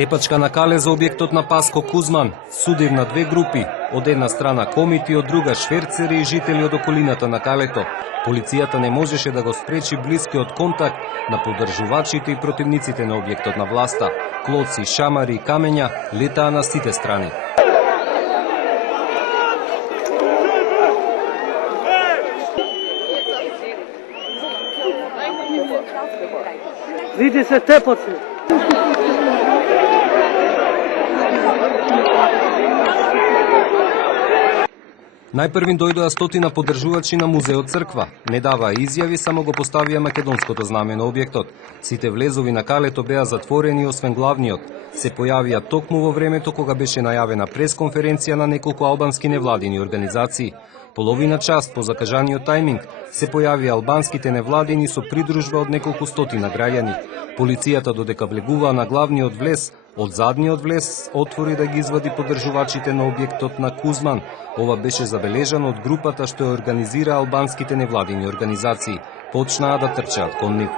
Тепачка на кале за објектот на Паско Кузман, судир на две групи, од една страна комити, од друга шверцери и жители од околината на калето. Полицијата не можеше да го спречи блискиот контакт на поддржувачите и противниците на објектот на власта. Клоци, шамари и камења летаа на сите страни. Види се тепоци. Најпрвин дојдоа стотина поддржувачи на музеот црква. Не даваа изјави, само го поставија македонското знаме на објектот. Сите влезови на калето беа затворени освен главниот. Се појавија токму во времето кога беше најавена пресконференција на неколку албански невладини организации. Половина час по закажаниот тајминг се појавија албанските невладини со придружба од неколку стотина граѓани. Полицијата додека влегуваа на главниот влез, од задниот влез отвори да ги извади поддржувачите на објектот на Кузман. Ова беше забележано од групата што ја организира албанските невладини организации. Почнаа да трчаат кон нив.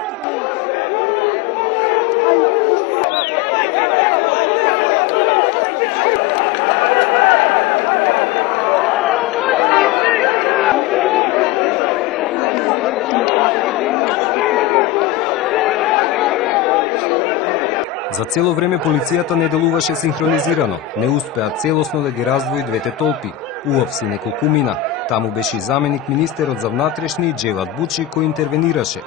За цело време полицијата не делуваше синхронизирано, не успеа целосно да ги раздвои двете толпи. Уапси неколкумина. Таму беше и заменик министерот за внатрешни Джевад Бучи кој интервенираше.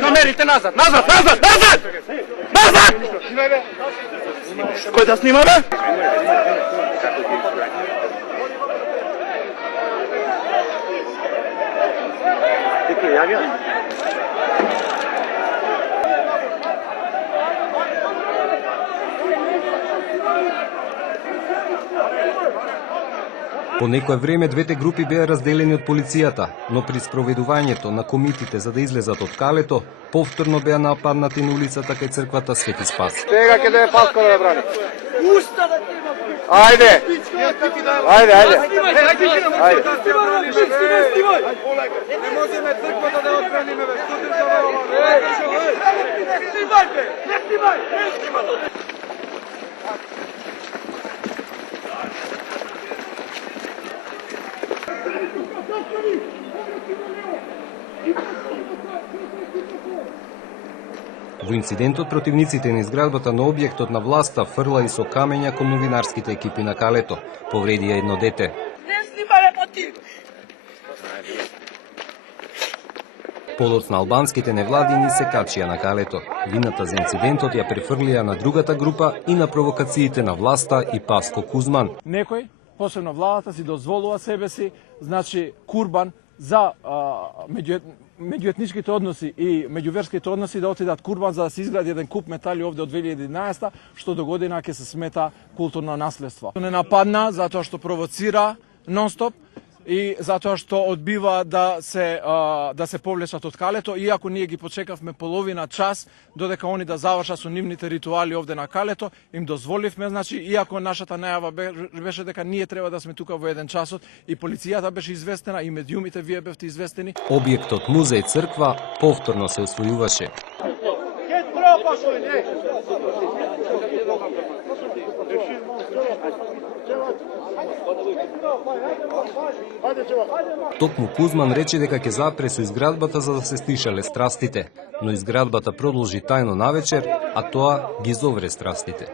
Камерите назад, назад, назад, назад! Назад! Кој да снима, бе? Ти јавија? По некое време двете групи беа разделени од полицијата, но при спроведувањето на комитите за да излезат од калето, повторно беа нападнати на улицата кај црквата Свети Спас. Сега ќе да е Паско да брани. Ајде! Ајде, ајде! Ајде! Не можеме црквата да отбраниме, бе. Не снимај! Во инцидентот противниците на изградбата на објектот на власта фрлаи со камења кон новинарските екипи на калето. Повредија едно дете. Не снимај мотив! Полот на албанските невладини се качија на калето. Вината за инцидентот ја префрлија на другата група и на провокациите на власта и Паско Кузман. Некој, посебно владата, си дозволува себе си, значи курбан за меѓуетничките односи и меѓуверските односи да отидат курбан за да се изгради еден куп метали овде од 2011, што до година ќе се смета културно наследство. Не нападна затоа што провоцира нонстоп и затоа што одбива да се повлечат од калето, иако ние ги почекавме половина час додека они да завршат со нивните ритуали овде на калето, им дозволивме, значи иако нашата најава беше дека ние треба да сме тука во 1 часот и полицијата беше известена и медиумите вие бевте известени. Објектот музеј црква повторно се освојуваше. Токму Кузман рече дека ќе запре со изградбата за да се стишале страстите, но изградбата продолжи тајно навечер, а тоа ги зовре страстите.